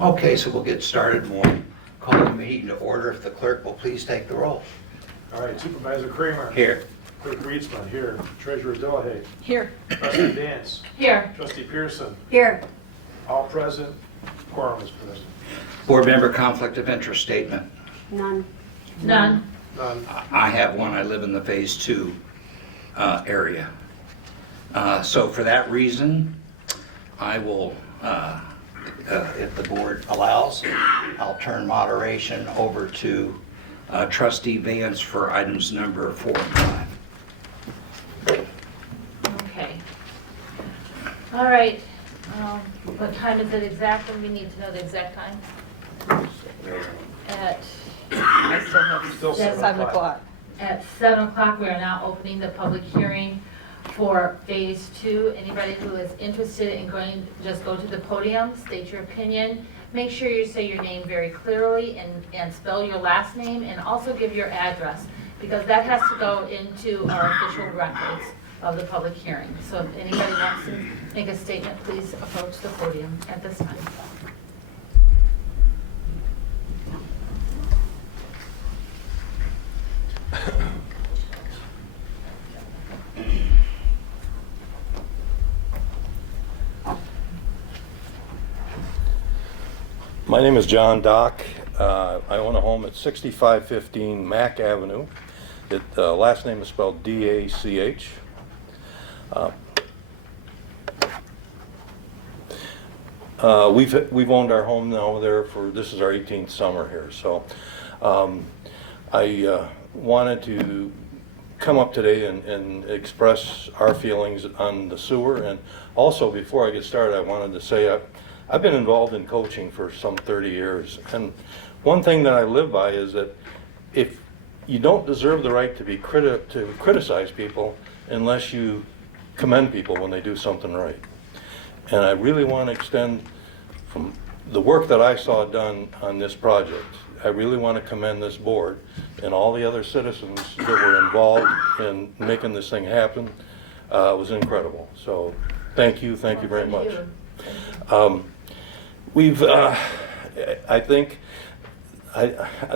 Okay, so we'll get started. We'll call the meeting to order. If the clerk will please take the roll. All right, Supervisor Kramer. Here. Clerk Reedsma, here. Treasurer Dillahay. Here. Trustee Dance. Here. Trustee Pearson. Here. All present. Quorum is present. Board member conflict of interest statement. None. None. I have one. I live in the Phase 2 area. So for that reason, I will, if the board allows, I'll turn moderation over to Trustee Vance for items number 4 and 5. Okay. All right. What time is it exactly? We need to know the exact time. I still have Still 7 o'clock. At 7 o'clock, we are now opening the public hearing for Phase 2. Anybody who is interested in going, just go to the podium, state your opinion. Make sure you say your name very clearly and spell your last name, and also give your address, because that has to go into our official records of the public hearing. So if anybody wants to make a statement, please approach the podium at this time. My name is John Dock. I own a home at 6515 Mack Avenue. Last name is spelled D-A-C-H. We've owned our home now there this is our 18th summer here. So I wanted to come up today and express our feelings on the sewer. And also, before I get started, I wanted to say I've been involved in coaching for some 30 years. And one thing that I live by is that if you don't deserve the right to criticize people unless you commend people when they do something right. And I really want to extend from the work that I saw done on this project. I really want to commend this board and all the other citizens that were involved in making this thing happen. It was incredible. So thank you very much. I think,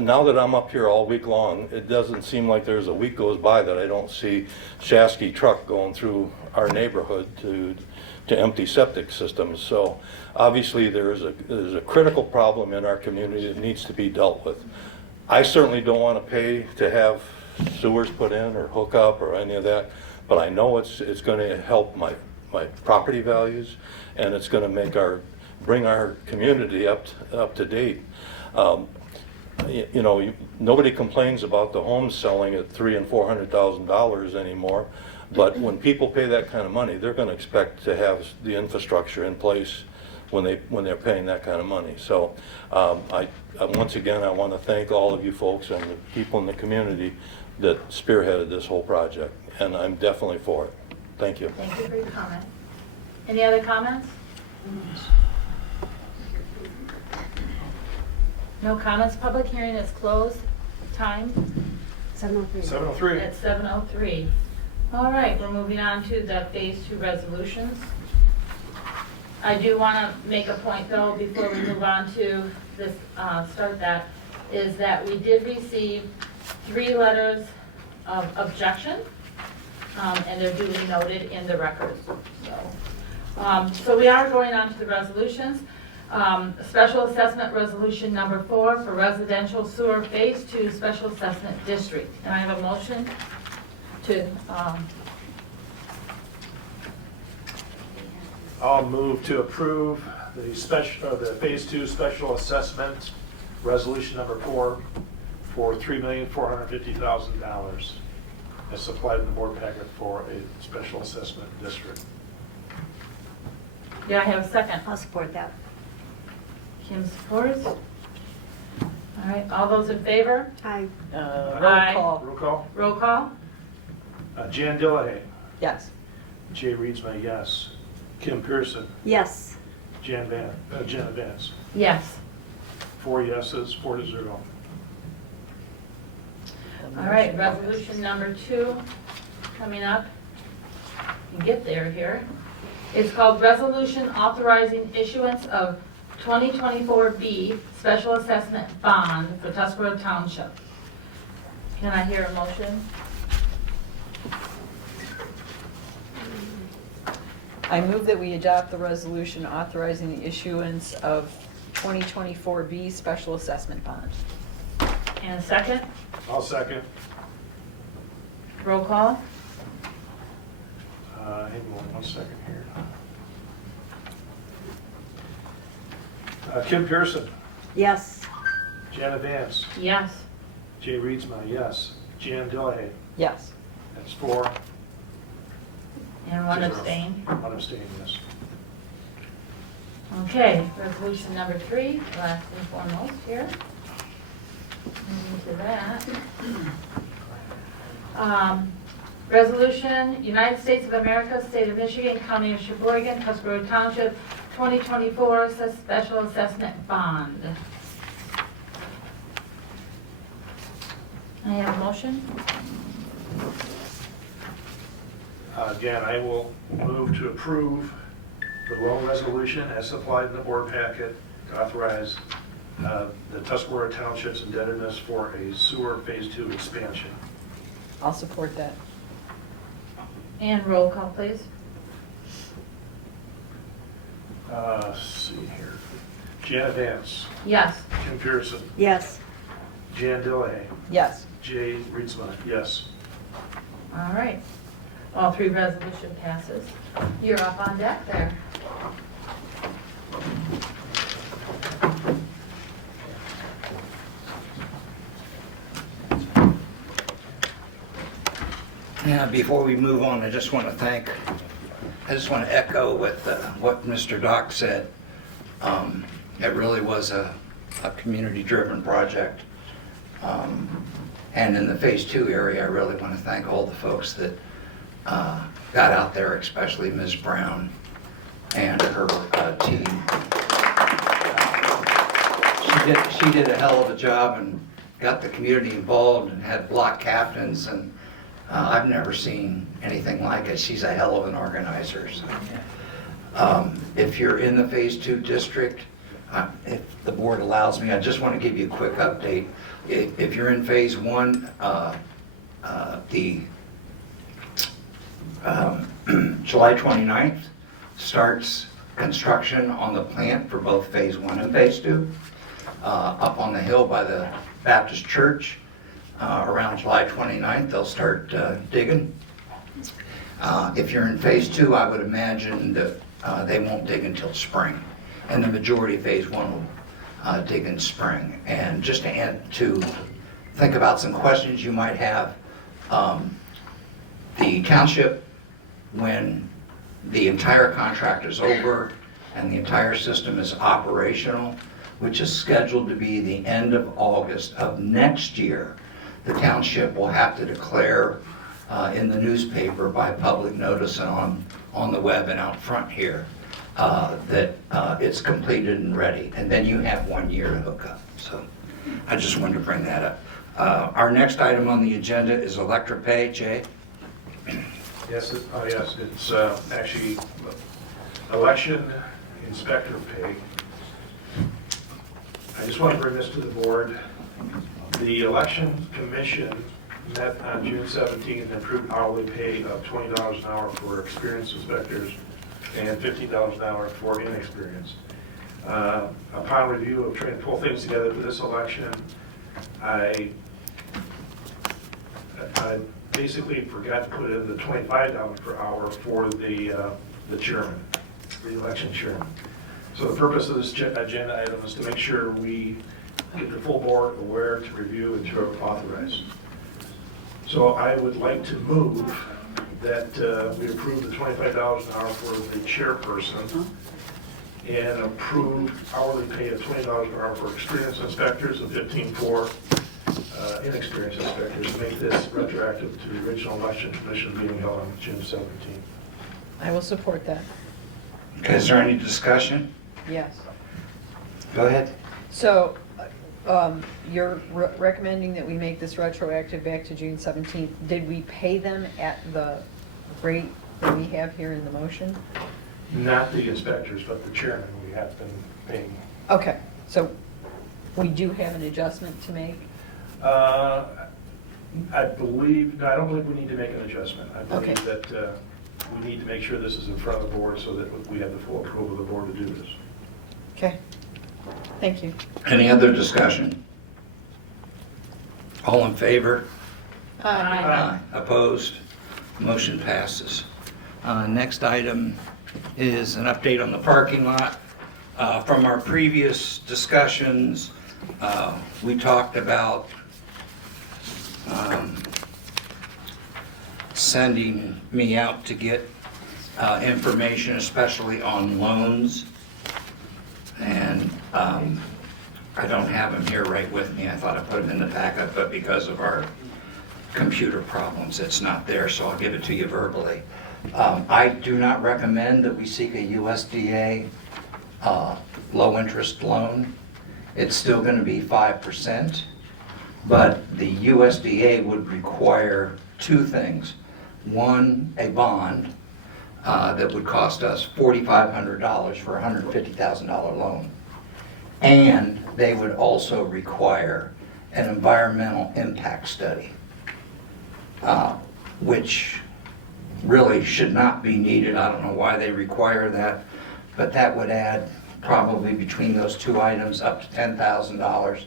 now that I'm up here all week long, it doesn't seem like there's a week goes by that I don't see Shasky truck going through our neighborhood to empty septic systems. So obviously there's a critical problem in our community that needs to be dealt with. I certainly don't want to pay to have sewers put in or hook up or any of that, but I know it's going to help my property values, and it's going to bring our community up to date. Nobody complains about the homes selling at $300,000 and $400,000 anymore, but when people pay that kind of money, they're going to expect to have the infrastructure in place when they're paying that kind of money. So once again, I want to thank all of you folks and the people in the community that spearheaded this whole project, and I'm definitely for it. Thank you. Thank you for your comment. Any other comments? No comments. Public hearing is closed. Time? 7:03. 7:03. At 7:03. All right, we're moving on to the Phase 2 resolutions. I do want to make a point, though, before we move on to this, is that we did receive 3 letters of objection, and they're duly noted in the records. So we are going on to the resolutions. Special Assessment Resolution number 4 for Residential Sewer Phase 2 Special Assessment District. And I have a motion to, I'll move to approve the Phase 2 Special Assessment Resolution number 4 for $3,450,000 as supplied in the board packet for a special assessment district. do I have a second? I'll support that. Kim supports. All right, all those in favor? Aye. Aye. Roll call. Roll call. Roll call. Jan Dillahay. Yes. Jay Reedsma, yes. Kim Pearson, Yes. Jenna Vance. Yes. 4 yeses, 4-0. All right, resolution number 2 coming up. You get there here. It's called Resolution Authorizing Issuance of 2024B Special Assessment Bond for Tuscarora Township. Can I hear a motion? I move that we adopt the resolution authorizing the issuance of 2024B special assessment bond. And a second? I'll second. Roll call? Hang on 1 second here. Kim Pearson, Yes. Jenna Vance, Yes. Jay Reedsma, yes. Jan Dillahay, Yes. that's 4. And 1 0. abstain. 1 abstain, yes. Okay, resolution number 3, last and foremost here. Moving to that. Resolution, United States of America, State of Michigan, County of Sheboygan, Tuscarora Township, 2024 Special Assessment Bond. I have a motion? Again, I will move to approve the loan resolution as supplied in the board packet to authorize the Tuscarora Township's indebtedness for a sewer Phase 2 expansion. I'll support that. And roll call, please. Let's see here. Janet Vance, Yes. Kim Pearson, Yes. Jan Dillahay, Yes. Jay Reedsma, yes. All right. All 3 resolution passes. You're up on deck there. Yeah, before we move on, I just want to echo what Mr. Doc said. It really was a community-driven project. And in the Phase 2 area, I really want to thank all the folks that got out there, especially Ms. Brown and her team. She did a hell of a job and got the community involved and had block captains, and I've never seen anything like it. She's a hell of an organizer. So, if you're in the Phase 2 district, if the board allows me, I just want to give you a quick update. If you're in Phase 1, the July 29th starts construction on the plant for both Phase 1 and Phase 2. Up on the hill by the Baptist Church, around July 29th, they'll start digging. If you're in Phase 2, I would imagine that they won't dig until spring, and the majority of Phase 1 will dig in spring. And just to think about some questions you might have, the township, when the entire contract is over and the entire system is operational, which is scheduled to be the end of August of next year, the township will have to declare in the newspaper by public notice and on the web and out front here that it's completed and ready. And then you have 1 year to hook up. So I just wanted to bring that up. Our next item on the agenda is electric pay. Jay? Yes, it's actually election inspector pay. I just want to bring this to the board. The election commission met on June 17th and approved hourly pay of $20 an hour for experienced inspectors and $15 an hour for inexperienced. Upon review of trying to pull things together for this election, I basically forgot to put in the $25 per hour for the chairman, the election chairman. So the purpose of this agenda item is to make sure we get the full board aware to review and to authorize. So I would like to move that we approve the $25 an hour for the chairperson and approve hourly pay of $20 an hour for experienced inspectors and $15 for inexperienced inspectors, to make this retroactive to the original election commission meeting held on June 17th. I will support that. Okay, is there any discussion? Yes. Go ahead. So, you're recommending that we make this retroactive back to June 17th. Did we pay them at the rate that we have here in the motion? Not the inspectors, but the chairman, we have been paying. Okay, so we do have an adjustment to make? I believe, no, I don't believe we need to make an adjustment. I Okay. believe that we need to make sure this is in front of the board so that we have the full approval of the board to do this. Okay, thank you. Any other discussion? All in favor? Aye. Opposed? Motion passes. Next item is an update on the parking lot. From our previous discussions, we talked about sending me out to get information, especially on loans. And I don't have them here right with me. I thought I put them in the packet, but because of our computer problems, it's not there, so I'll give it to you verbally. I do not recommend that we seek a USDA low-interest loan. It's still going to be 5%, but the USDA would require two things. One, a bond that would cost us $4,500 for a $150,000 loan. And they would also require an environmental impact study, which really should not be needed. I don't know why they require that, but that would add probably between those two items up to $10,000.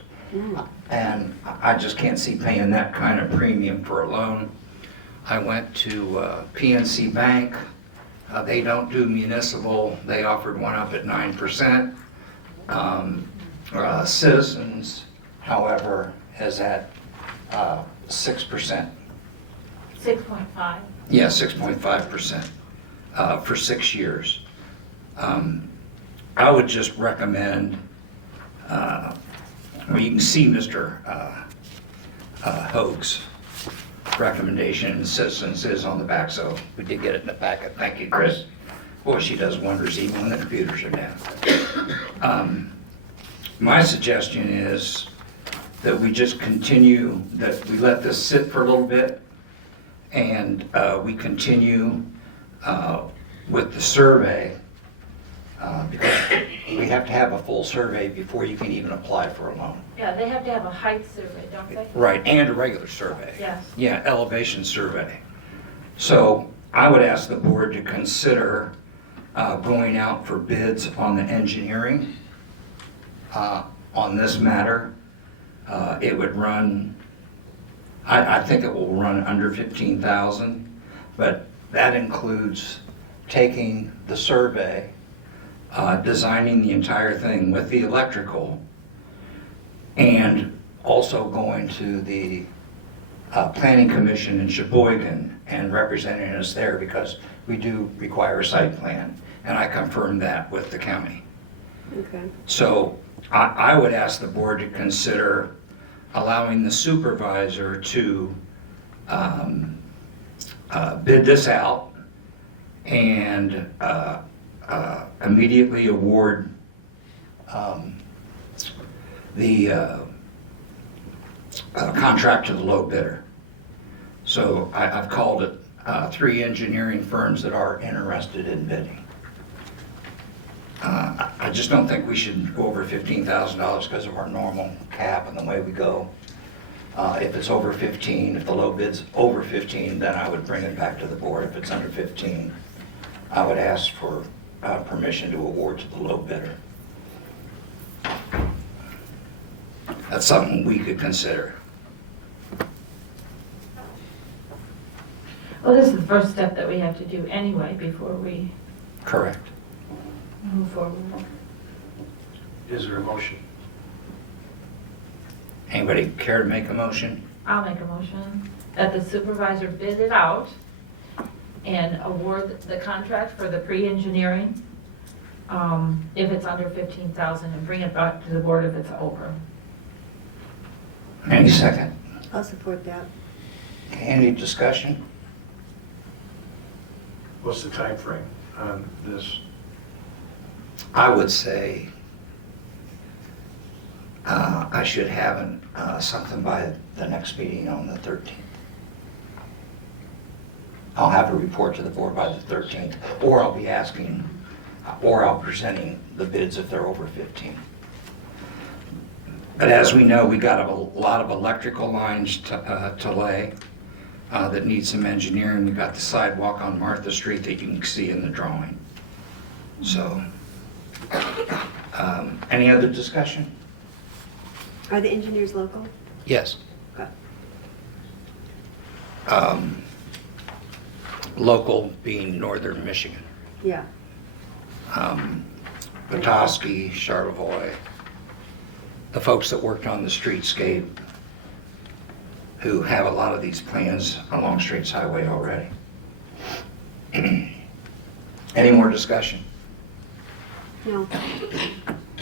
And I just can't see paying that kind of premium for a loan. I went to PNC Bank. They don't do municipal. They offered one up at 9%. Citizens, however, is at 6%. 6.5. Yeah, 6.5% for 6 years. I would just recommend, well, you can see Mr. Hoag's recommendation, Citizens is on the back, so we did get it in the packet. Thank you, Chris. Boy, she does wonders even when the computers are down. My suggestion is that we just continue, that we let this sit for a little bit, and we continue with the survey, because we have to have a full survey before you can even apply for a loan. Yeah, they have to have a height survey, don't they? Right, and a regular survey. Yes. Yeah, elevation survey. So I would ask the board to consider going out for bids on the engineering on this matter. It would run, I think it will run under 15,000, but that includes taking the survey, designing the entire thing with the electrical, and also going to the Planning Commission in Sheboygan and representing us there, because we do require a site plan, and I confirmed that with the county. Okay. So I would ask the board to consider allowing the supervisor to bid this out and immediately award the contract to the low bidder. So I've called it 3 engineering firms that are interested in bidding. I just don't think we should go over $15,000 because of our normal cap and the way we go. If it's over 15, if the low bid's over 15, then I would bring it back to the board. If it's under 15, I would ask for permission to award to the low bidder. That's something we could consider. Well, this is the first step that we have to do anyway before we Correct. move forward. Is there a motion? Anybody care to make a motion? I'll make a motion that the supervisor bid it out and award the contract for the pre-engineering if it's under 15,000, and bring it back to the board if it's over. Any second? I'll support that. Okay, any discussion? What's the time frame on this? I would say I should have something by the next meeting on the 13th. I'll have a report to the board by the 13th, or I'll be asking, or I'll presenting the bids if they're over 15. But as we know, we got a lot of electrical lines to lay that need some engineering. We've got the sidewalk on Martha Street that you can see in the drawing. So, any other discussion? Are the engineers local? Yes. Okay. Local being northern Michigan. Yeah. Petoskey, Charlevoix, the folks that worked on the streetscape who have a lot of these plans along Straits Highway already. Any more discussion? No.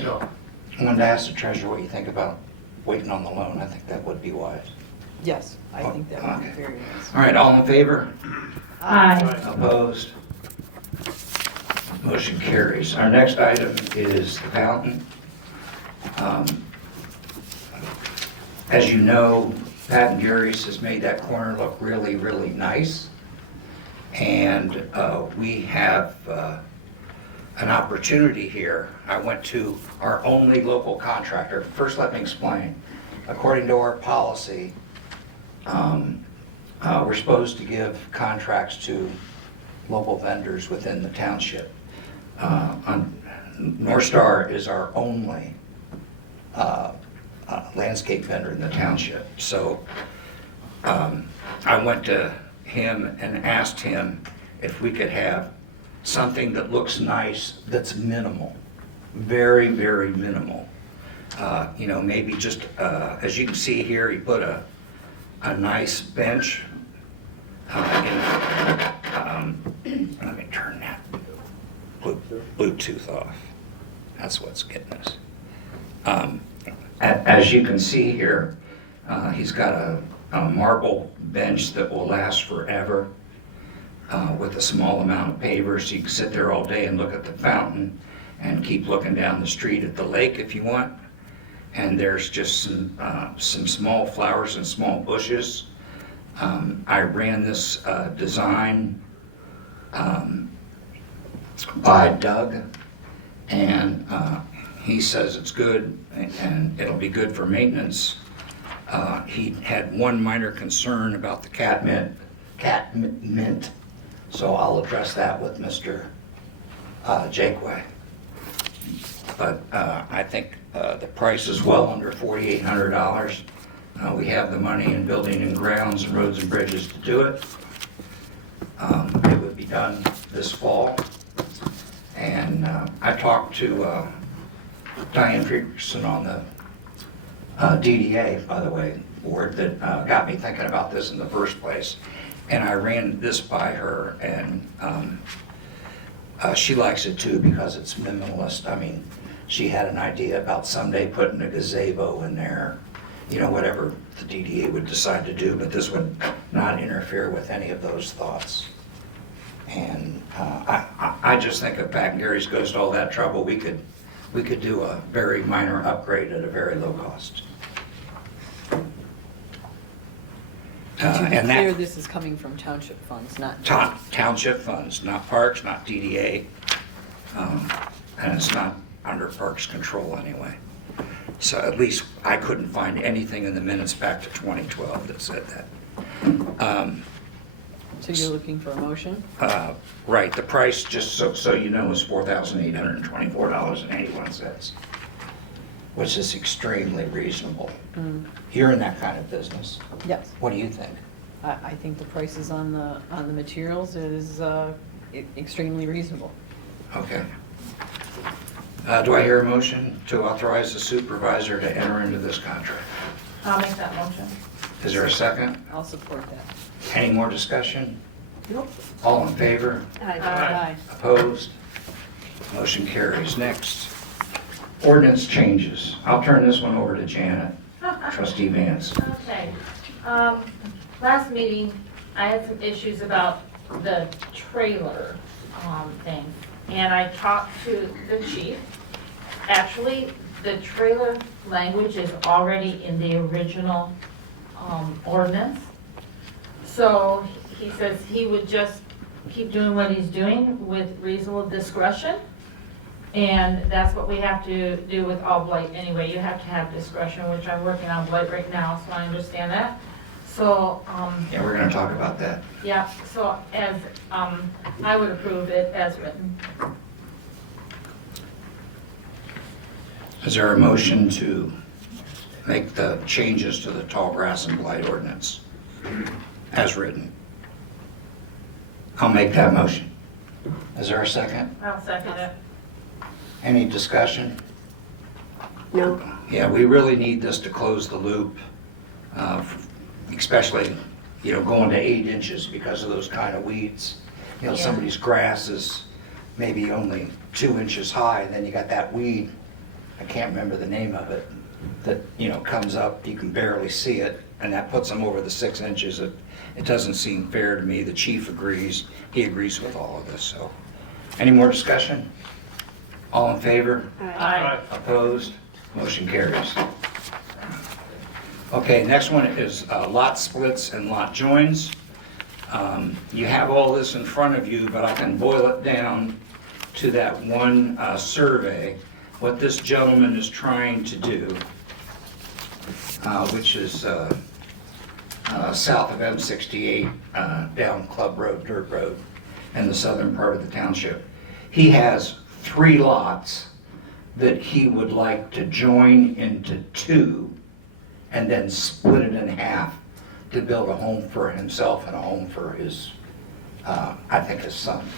No. I wanted to ask the treasurer what you think about waiting on the loan. I think that would be wise. Yes, I think that would be Okay. very nice. All right, all in favor? Aye. Opposed? Motion carries. Our next item is the fountain. As you know, Pat and Gary's has made that corner look really, really nice. And we have an opportunity here. I went to our only local contractor. First, let me explain. According to our policy, we're supposed to give contracts to local vendors within the township. North Star is our only landscape vendor in the township. So I went to him and asked him if we could have something that looks nice, that's minimal, very, very minimal. Maybe just, as you can see here, he put a nice bench. Let me turn that Bluetooth off. That's what's getting us. As you can see here, he's got a marble bench that will last forever with a small amount of pavers. So you can sit there all day and look at the fountain and keep looking down the street at the lake if you want. And there's just some small flowers and small bushes. I ran this design by Doug, and he says it's good and it'll be good for maintenance. He had one minor concern about the cat mint, so I'll address that with Mr. Jakeway. But I think the price is well under $4,800. We have the money in building and grounds and roads and bridges to do it. It would be done this fall. And I talked to Diane Freakerson on the DDA, by the way, board that got me thinking about this in the first place. And I ran this by her, and she likes it too because it's minimalist. I mean, she had an idea about someday putting a gazebo in there, whatever the DDA would decide to do, but this would not interfere with any of those thoughts. And I just think if Pat and Gary's goes to all that trouble, we could do a very minor upgrade at a very low cost. To be And clear, that this is coming from township funds, not. township funds, not parks, not DDA, and it's not under parks control anyway. So at least I couldn't find anything in the minutes back to 2012 that said that. So you're looking for a motion? Right, the price, just so you know, is $4,824.81, which is extremely reasonable. You're in that kind of business. Yes. What do you think? I think the prices on the materials is extremely reasonable. Okay. Do I hear a motion to authorize the supervisor to enter into this contract? I'll make that motion. Is there a second? I'll support that. Any more discussion? Nope. All in favor? Aye. Opposed? Motion carries. Next, ordinance changes. I'll turn this one over to Janet, trustee Vance. Okay. Last meeting, I had some issues about the trailer thing. And I talked to the chief. Actually, the trailer language is already in the original ordinance. So he says he would just keep doing what he's doing with reasonable discretion. And that's what we have to do with all blight anyway. You have to have discretion, which I'm working on blight right now, so I understand that. So, Yeah, we're gonna talk about that. yeah, so as, I would approve it as written. Is there a motion to make the changes to the tall grass and blight ordinance as written? I'll make that motion. Is there a second? I'll second it. Any discussion? No. Yeah, we really need this to close the loop, especially, going to 8 inches because of those kind of weeds. Yeah. Somebody's grass is maybe only 2 inches high, and then you got that weed, I can't remember the name of it, that, comes up, you can barely see it, and that puts them over the 6 inches. It doesn't seem fair to me. The chief agrees. He agrees with all of this, so. Any more discussion? All in favor? Aye. Opposed? Motion carries. Okay, next one is lot splits and lot joins. You have all this in front of you, but I can boil it down to that one survey. What this gentleman is trying to do, which is south of M68, down Club Road, Dirt Road, in the southern part of the township. He has 3 lots that he would like to join into 2 and then split it in half to build a home for himself and a home for his, I think his son.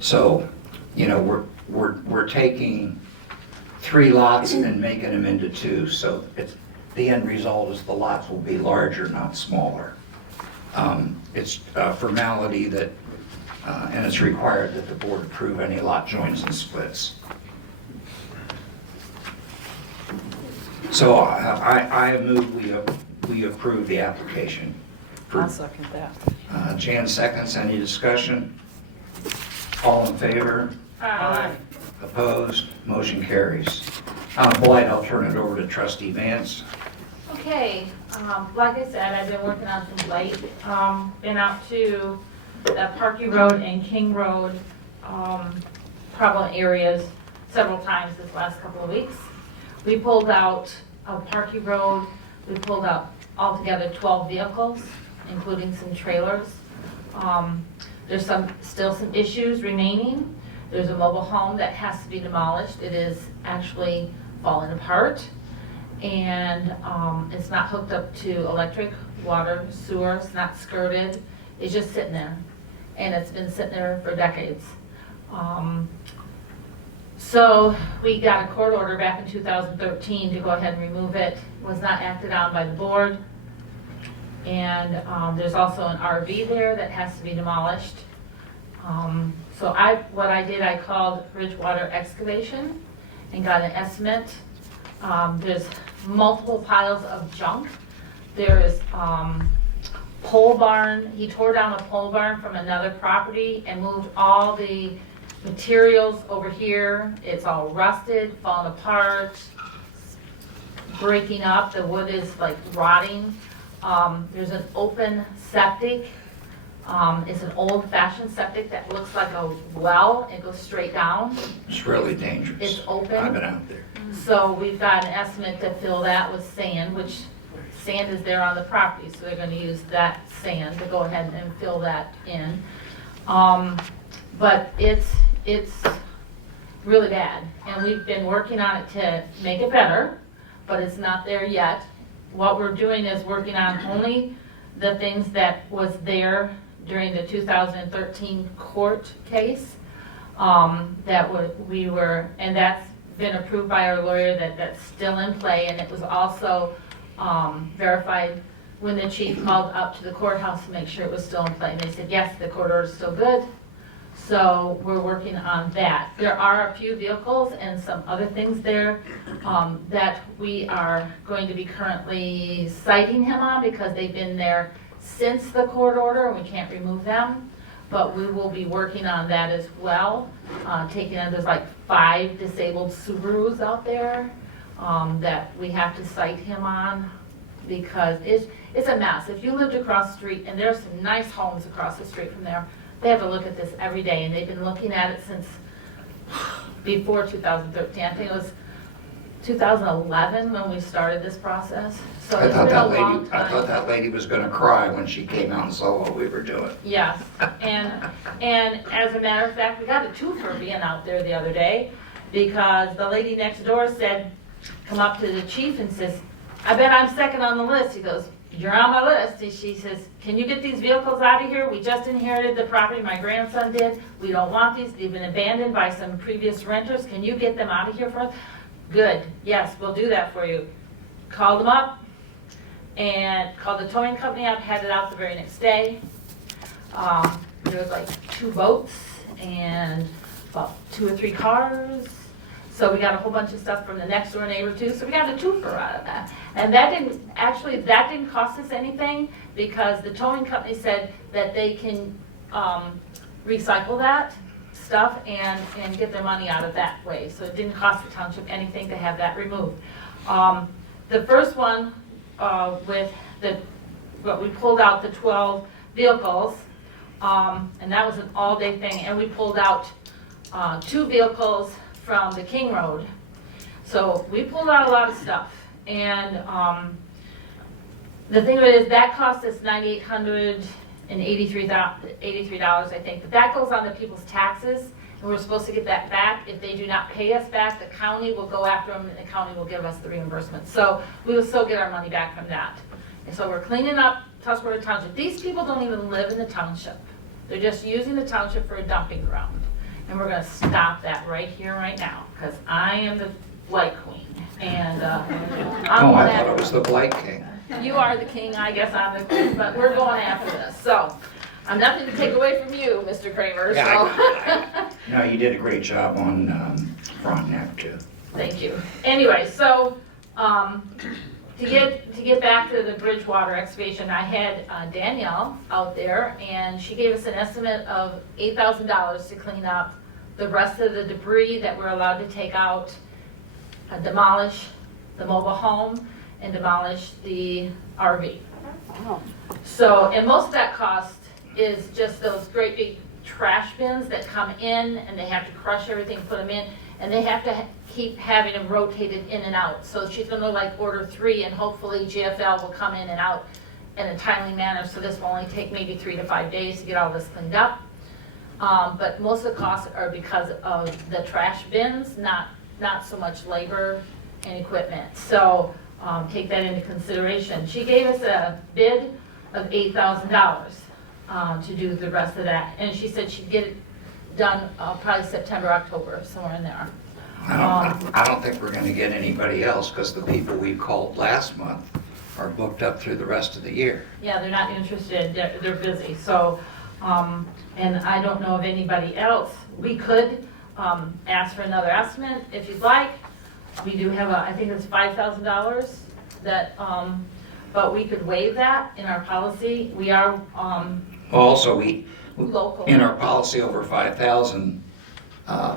So, we're taking 3 lots and making them into 2, so the end result is the lots will be larger, not smaller. It's a formality that, and it's required that the board approve any lot joins and splits. So I move we approve the application. I'll second that. Jan seconds, any discussion? All in favor? Aye. Opposed? Motion carries. Blight, I'll turn it over to trustee Vance. Okay, like I said, I've been working on some blight. Been out to the Parky Road and King Road problem areas several times this last couple of weeks. We pulled out of Parky Road, we pulled out altogether 12 vehicles, including some trailers. There's still some issues remaining. There's a mobile home that has to be demolished. It is actually falling apart. And it's not hooked up to electric, water, sewer, it's not skirted. It's just sitting there. And it's been sitting there for decades. So we got a court order back in 2013 to go ahead and remove it. Was not acted on by the board. And there's also an RV there that has to be demolished. So what I did, I called Ridgewater Excavation and got an estimate. There's multiple piles of junk. There is pole barn. He tore down a pole barn from another property and moved all the materials over here. It's all rusted, falling apart, breaking up. The wood is like rotting. There's an open septic. It's an old-fashioned septic that looks like a well. It goes straight down. It's really dangerous. It's open. I've been out there. So we've got an estimate to fill that with sand, which sand is there on the property, so they're gonna use that sand to go ahead and fill that in. But it's really bad, and we've been working on it to make it better, but it's not there yet. What we're doing is working on only the things that was there during the 2013 court case. And that's been approved by our lawyer, that's still in play, and it was also verified when the chief called up to the courthouse to make sure it was still in play. And they said, yes, the court order is still good. So we're working on that. There are a few vehicles and some other things there that we are going to be currently citing him on because they've been there since the court order, and we can't remove them, but we will be working on that as well. There's like 5 disabled Subarus out there that we have to cite him on, because it's a mess. If you lived across the street, and there's some nice homes across the street from there, they have to look at this every day, and they've been looking at it since before 2013. I think it was 2011 when we started this process. So I it's thought been a that long lady, I thought time. that lady was gonna cry when she came out and saw what we were doing. Yes, and as a matter of fact, we got a twofer being out there the other day, because the lady next door said, come up to the chief and says, I bet I'm second on the list. He goes, you're on my list. And she says, can you get these vehicles out of here? We just inherited the property, my grandson did. We don't want these, they've been abandoned by some previous renters. Can you get them out of here for us? Good, yes, we'll do that for you. Called them up, and called the towing company up, had it out the very next day. There was like 2 boats and about 2 or 3 cars. So we got a whole bunch of stuff from the next door neighbor too. So we got a twofer out of that. And that didn't cost us anything, because the towing company said that they can recycle that stuff and get their money out of that way. So it didn't cost the township anything to have that removed. The first one we pulled out the 12 vehicles, and that was an all-day thing. And we pulled out 2 vehicles from the King Road. So we pulled out a lot of stuff. And the thing of it is, that cost us $9,883, I think. But that goes on the people's taxes, and we're supposed to get that back. If they do not pay us back, the county will go after them, and the county will give us the reimbursement. So we will still get our money back from that. And so we're cleaning up Tuscarora Township. These people don't even live in the township. They're just using the township for a dumping ground. And we're gonna stop that right here, right now, because I am the blight queen. And I'm Oh, going I thought it after was the Blight King. you are the king, I guess I'm the queen, but we're going after this. So I'm nothing to take away from you, Mr. Kramer, Yeah, so. No, you did a great job on Frontenac too. Thank you. Anyway, so to get back to the Bridgewater excavation, I had Danielle out there, and she gave us an estimate of $8,000 to clean up the rest of the debris that we're allowed to take out, demolish the mobile home, and demolish the RV. Wow. So, and most of that cost is just those great big trash bins that come in, and they have to crush everything, put them in, and they have to keep having them rotated in and out. So she's gonna like order 3, and hopefully GFL will come in and out in a timely manner, so this will only take maybe 3 to 5 days to get all this cleaned up. But most of the costs are because of the trash bins, not so much labor and equipment. So take that into consideration. She gave us a bid of $8,000 to do the rest of that, and she said she'd get it done probably September, October, somewhere in there. I don't think we're gonna get anybody else, because the people we called last month are booked up through the rest of the year. Yeah, they're not interested, they're busy, so, and I don't know of anybody else. We could ask for another estimate if you'd like. We do have I think it's $5,000 that, but we could waive that in our policy. We are Also, we, local. in our policy over 5,000,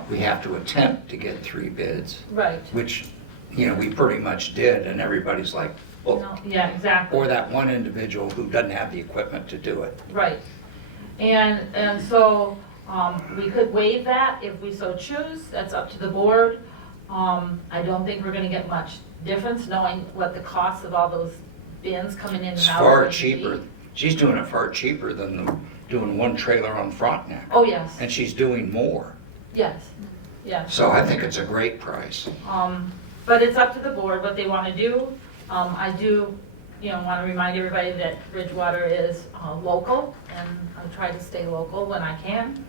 we have to attempt to get 3 bids, Right, which, we pretty much did, and everybody's like, well, no, yeah, exactly. or that one individual who doesn't have the equipment to do it. Right. And so we could waive that if we so choose. That's up to the board. I don't think we're gonna get much difference knowing what the cost of all those bins coming in and out. It's are far going to be. cheaper. She's doing it far cheaper than doing one trailer on Frontenac. Oh, yes, And she's doing more. yes, yes. So I think it's a great price. But it's up to the board what they wanna do. I do, wanna remind everybody that Bridgewater is local, and I try to stay local when I can.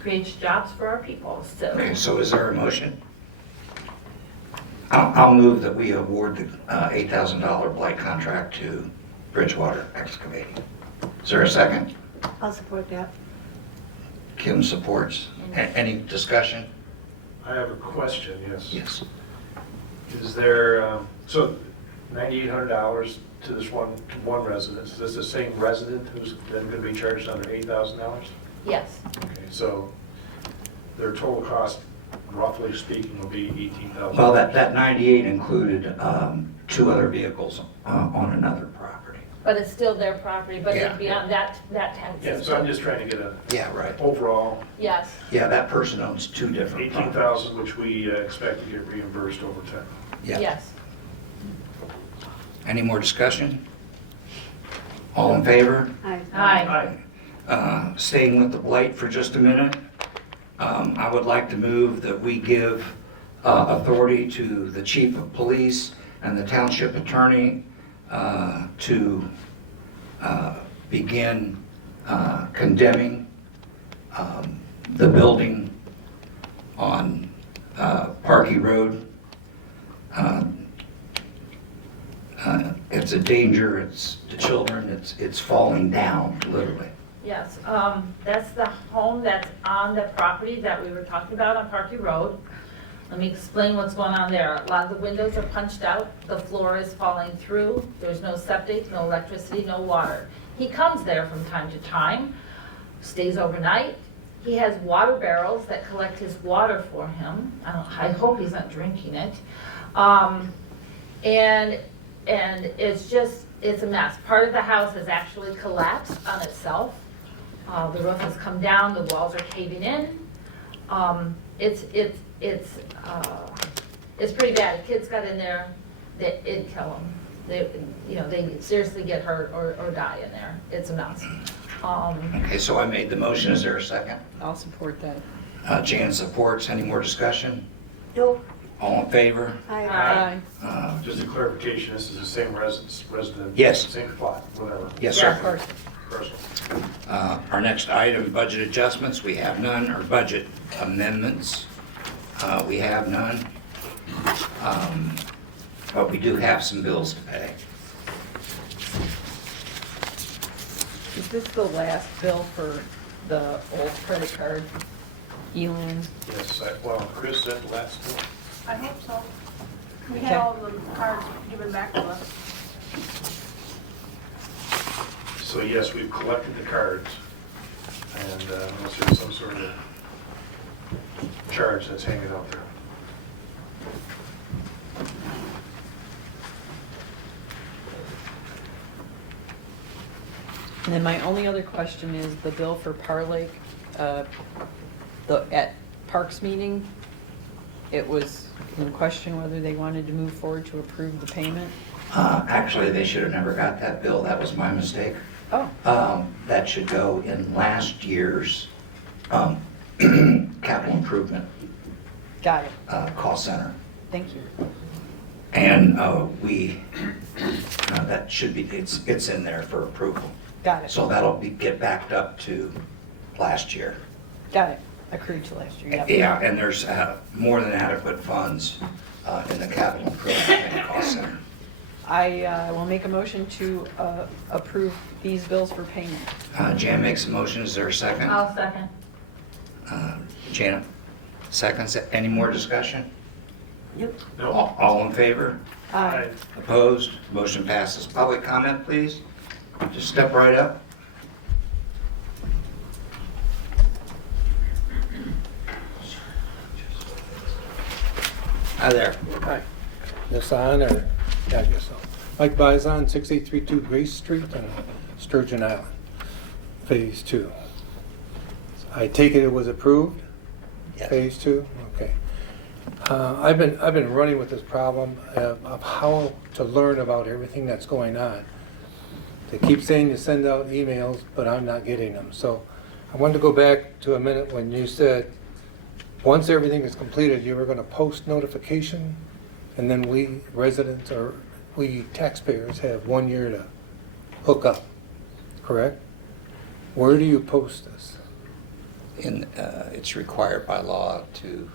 Creates jobs for our people, so. Okay, so is there a motion? I'll move that we award the $8,000 blight contract to Bridgewater Excavating. Is there a second? I'll support that. Kim supports. Any discussion? I have a question, yes. Yes. Is there, so $9,800 to this one resident. Is this the same resident who's then going to be charged under $8,000? Yes, Okay, so their total cost, roughly speaking, will be $18,000. Well, that 98 included 2 other vehicles on another property. but it's still their property, but Yeah. it'd be on that tax Yeah, so I'm system. just trying to get a Yeah, right. overall Yes, Yeah, that person owns 2 different properties. $18,000, which we expect to get reimbursed over time. Yeah. yes. Any more discussion? All in favor? Aye. Staying with the blight for just a minute, I would like to move that we give authority to the chief of police and the township attorney to begin condemning the building on Parky Road. It's a danger, it's to children, it's falling down, literally. Yes, that's the home that's on the property that we were talking about on Parky Road. Let me explain what's going on there. A lot of the windows are punched out, the floor is falling through, there's no septic, no electricity, no water. He comes there from time to time, stays overnight. He has water barrels that collect his water for him. I hope he's not drinking it. And it's a mess. Part of the house has actually collapsed on itself. The roof has come down, the walls are caving in. It's pretty bad. Kids got in there, it'd kill them. They seriously get hurt or die in there. It's a mess. Okay, so I made the motion, is there a second? I'll support that. Jan supports, any more discussion? No. All in favor? Aye. Just a clarification, this is the same resident? Yes. Same plot, whatever. Yes, Yeah. sir. Parcel. Parcel. Our next item, budget adjustments, we have none, or budget amendments, we have none. But we do have some bills to pay. Is this the last bill for the old credit card, Elan? Yes, well, Chris sent the last one. I hope so. We Okay. had all the cards given back to us. So yes, we've collected the cards, and unless there's some sort of charge that's hanging out there. And then my only other question is the bill for Par Lake, at Parks meeting, it was in question whether they wanted to move forward to approve the payment. Actually, they should have never got that bill, that was my mistake. Oh, That should go in last year's capital improvement got it. cost center. Thank you. And that should be, it's in there for approval. Got it. So that'll get backed up to last year. Got it. Accrued to last year, yep. Yeah, and there's more than adequate funds in the capital improvement and cost center. I will make a motion to approve these bills for payment. Jan makes a motion, is there a second? I'll second. Janet, seconds, any more discussion? Nope. No. All in favor? Aye. Opposed? Motion passes. Public comment, please. Just step right up. Hi there. Hi. This on, or, yeah, I guess so. Mike Bizon, 6832 Grace Street on Sturgeon Island, Phase 2. I take it was approved? Yes. Phase 2? Okay. I've been running with this problem of how to learn about everything that's going on. They keep saying to send out emails, but I'm not getting them. So I wanted to go back to a minute when you said, once everything is completed, you were going to post notification, and then we residents or we taxpayers have 1 year to hook up, correct? Where do you post this? It's required by law to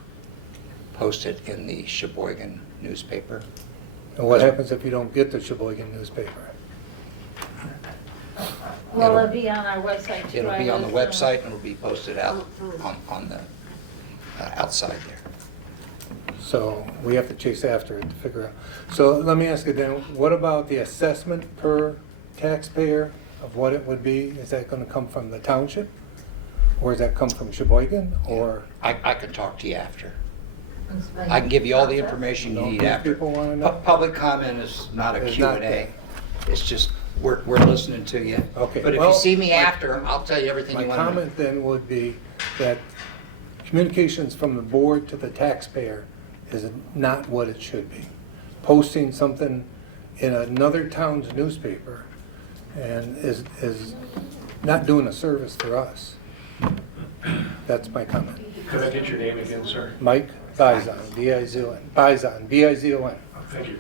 post it in the Sheboygan newspaper. And what happens if you don't get the Sheboygan newspaper? Will it be on our website too? It'll be on the I website and it'll be posted out on the outside there. So we have to chase after it to figure out. So let me ask you then, what about the assessment per taxpayer of what it would be? Is that gonna come from the township? Or does that come from Sheboygan, or? I can talk to you after. I can give you all the information you Don't need these after. people wanna know? Public comment is not a It's Q not and A. that. It's just, we're listening to you. Okay, But if well, you see me my- after, I'll tell you everything My you want to know. comment then would be that communications from the board to the taxpayer is not what it should be. Posting something in another town's newspaper and is not doing a service for us. That's my comment. Could I get your name again, sir? Mike Bizon, B-I-Z-O-N, Bizon, B-I-Z-O-N. Thank you.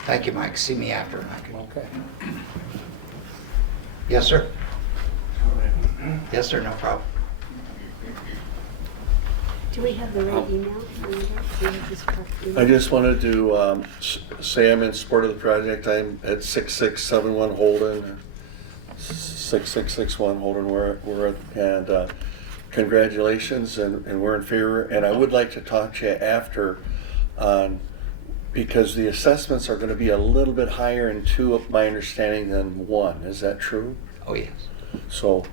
Thank you, Mike. See me after, Mike. Okay. Yes, sir? Yes, sir, no problem. Do we have the right email? Do we have this correct email? I just wanted to say I'm in support of the project. I'm at 6671 Holden, 6661 Holden, and congratulations, and we're in favor. And I would like to talk to you after on, because the assessments are going to be a little bit higher in 2, of my understanding, than 1. Is that true? Oh, yes. So,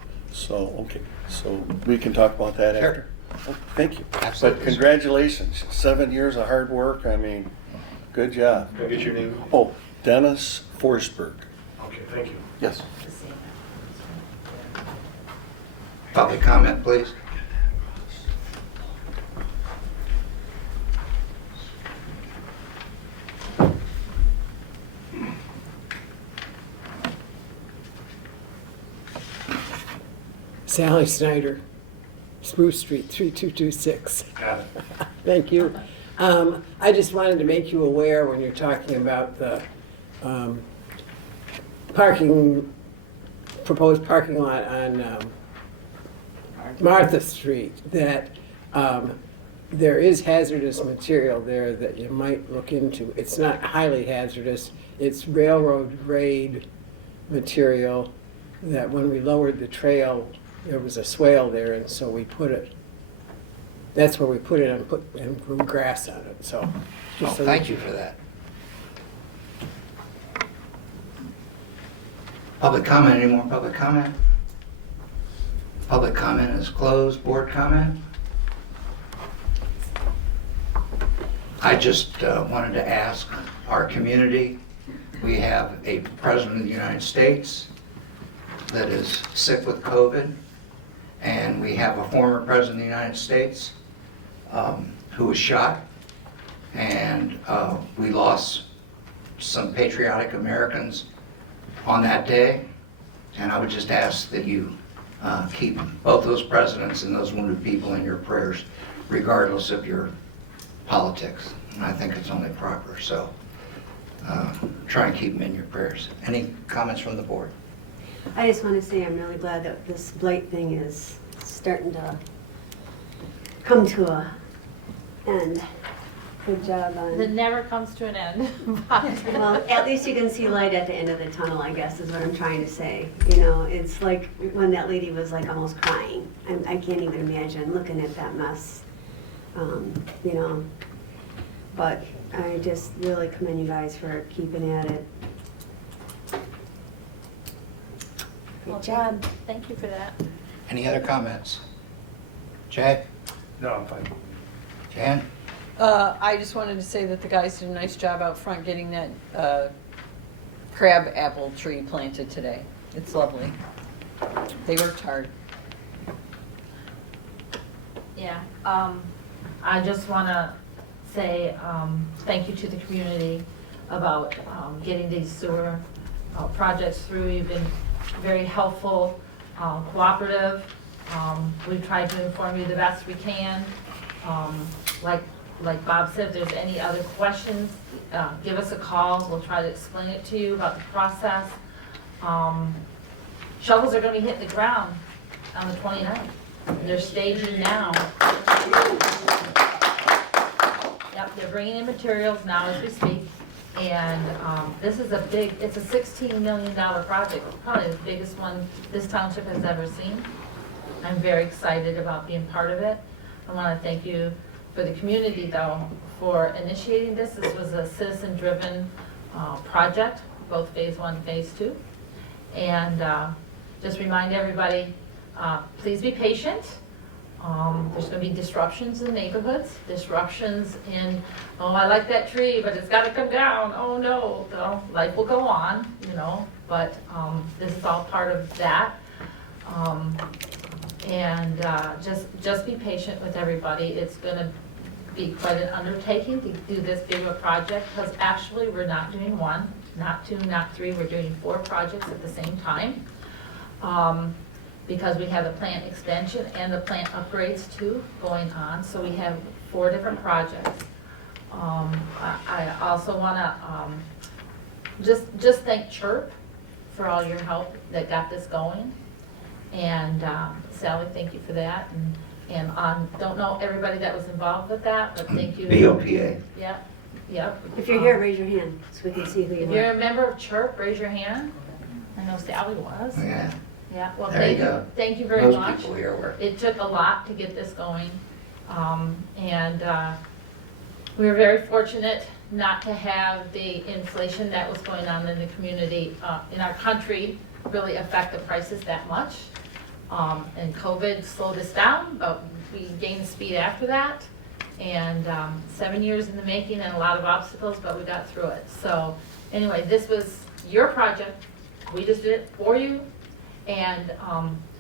okay. So we can talk about that Sure. after. Oh, thank you. Absolutely. But congratulations, 7 years of hard work. I mean, good job. Could I get your name? Oh, Dennis Forsberg. Okay, thank you. Yes. Public comment, please. Sally Snyder, Spruce Street, 3226. Got it. Thank you. I just wanted to make you aware when you're talking about the proposed parking lot on Martha Street, that there is hazardous material there that you might look into. It's not highly hazardous. It's railroad grade material that when we lowered the trail, there was a swale there, and so we put it, that's where we put it and grew grass on it, so. Oh, just so thank you for that. Public comment, any more public comment? Public comment is closed. Board comment? I just wanted to ask our community, we have a president of the United States that is sick with COVID, and we have a former president of the United States who was shot, and we lost some patriotic Americans on that day, and I would just ask that you keep both those presidents and those wounded people in your prayers, regardless of your politics. And I think it's only proper, so try and keep them in your prayers. Any comments from the board? I just want to say I'm really glad that this blight thing is starting to come to a end. Good job It on, never comes to an end. well, at least you can see light at the end of the tunnel, I guess, is what I'm trying to say. You know, it's like when that lady was like almost crying. I can't even imagine looking at that mess, you know. But I just really commend you guys for keeping at it. Good job. Thank you for that. Any other comments? Jay? No, I'm fine. Jan? I just wanted to say that the guys did a nice job out front getting that crab apple tree planted today. It's lovely. They worked hard. Yeah, I just want to say thank you to the community about getting these sewer projects through. You've been very helpful, cooperative. We've tried to inform you the best we can. Like Bob said, if there's any other questions, give us a call. We'll try to explain it to you about the process. Shovels are going to be hitting the ground on the 29th. They're staging now. Yep, they're bringing in materials now as we speak. And this is it's a $16 million project, probably the biggest one this township has ever seen. I'm very excited about being part of it. I want to thank you, for the community though, for initiating this. This was a citizen-driven project, both phase 1, phase 2. And just remind everybody, please be patient. There's going to be disruptions in neighborhoods, disruptions in, oh, I like that tree, but it's got to come down. Oh, no. Well, life will go on, you know, but this is all part of that. And just be patient with everybody. It's going to be quite an undertaking to do this big of a project, because actually we're not doing 1, not 2, not 3. We're doing 4 projects at the same time. Because we have the plant extension and the plant upgrades too going on, so we have 4 different projects. I also want to just thank Chirp for all your help that got this going, and Sally, thank you for that, and don't know everybody that was involved with that, but thank you. BOPA. Yep. If you're here, raise your hand so we can see who If you you're are. a member of Chirp, raise your hand. I know Sally was. Yeah, Yeah, well, There you go. thank you very most much. people here were. It took a lot to get this going. And we were very fortunate not to have the inflation that was going on in the community, in our country, really affect the prices that much. And COVID slowed us down, but we gained speed after that. And 7 years in the making and a lot of obstacles, but we got through it. So anyway, this was your project. We just did it for you. And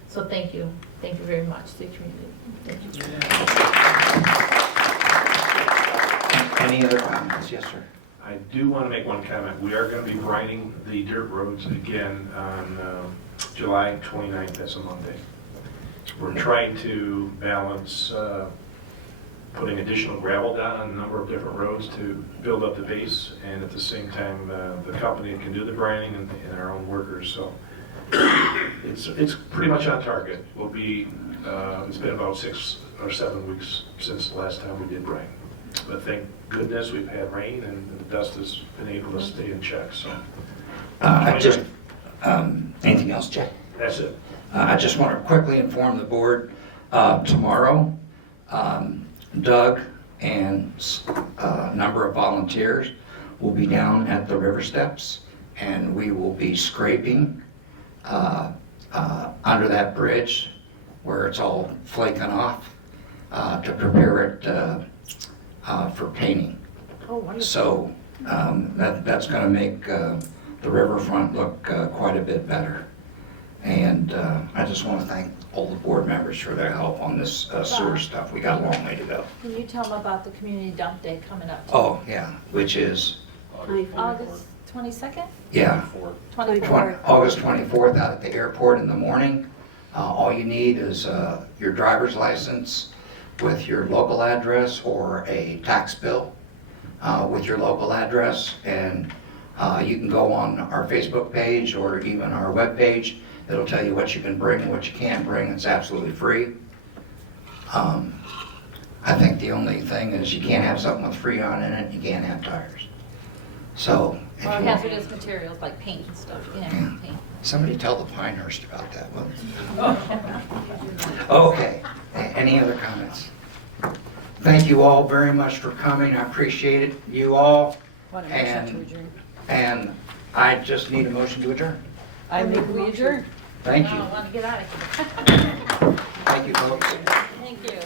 so thank you. Thank you very much to the community. Thank you. Any other comments? Yes, sir. I do want to make one comment. We are going to be brining the dirt roads again on July 29th, that's a Monday. We're trying to balance putting additional gravel down on a number of different roads to build up the base, and at the same time, the company can do the brining and our own workers. So it's pretty much on target. We'll be, it's been about 6 or 7 weeks since the last time we did brine. But thank goodness we've had rain and the dust has been able to stay in check, so. Anything else, Jack? That's it. I just want to quickly inform the board, tomorrow, Doug and a number of volunteers will be down at the river steps, and we will be scraping under that bridge where it's all flaking off to prepare it for painting. Oh, wonderful. So that's going to make the riverfront look quite a bit better. And I just want to thank all the board members for their help on this sewer stuff. We got a long way to go. Can you tell them about the community dump day coming up? Oh, yeah, which is, August 22nd? yeah, 24th. August 24th out at the airport in the morning. All you need is your driver's license with your local address or a tax bill with your local address. And you can go on our Facebook page or even our webpage. It'll tell you what you can bring and what you can't bring. It's absolutely free. I think the only thing is you can't have something with Freon in it, you can't have tires. So, if Or you- hazardous materials like paint and stuff, yeah, paint. somebody tell the Pinehurst about that one. Okay, any other comments? Thank you all very much for coming, I appreciate it, you all. Want a motion to And, adjourn? and I just need a motion to adjourn. I make we adjourn. Thank you, I want to get out of here. thank you folks. Thank you.